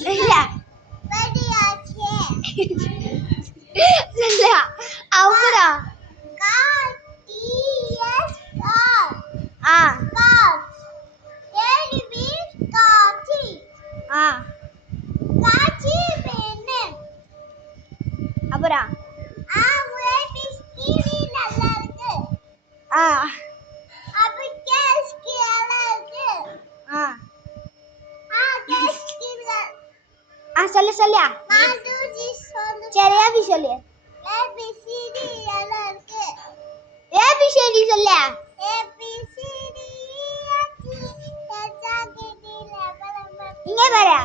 சொல்லியா சொல்லியா சொல்லியா அப்புறம் ஆ ஆ அப்புறம் ஆ ஆ சொல்லு சொல்லியா சரி ஏபி சொல்லு ஏபிசிடி சொல்லு இங்கே பாரு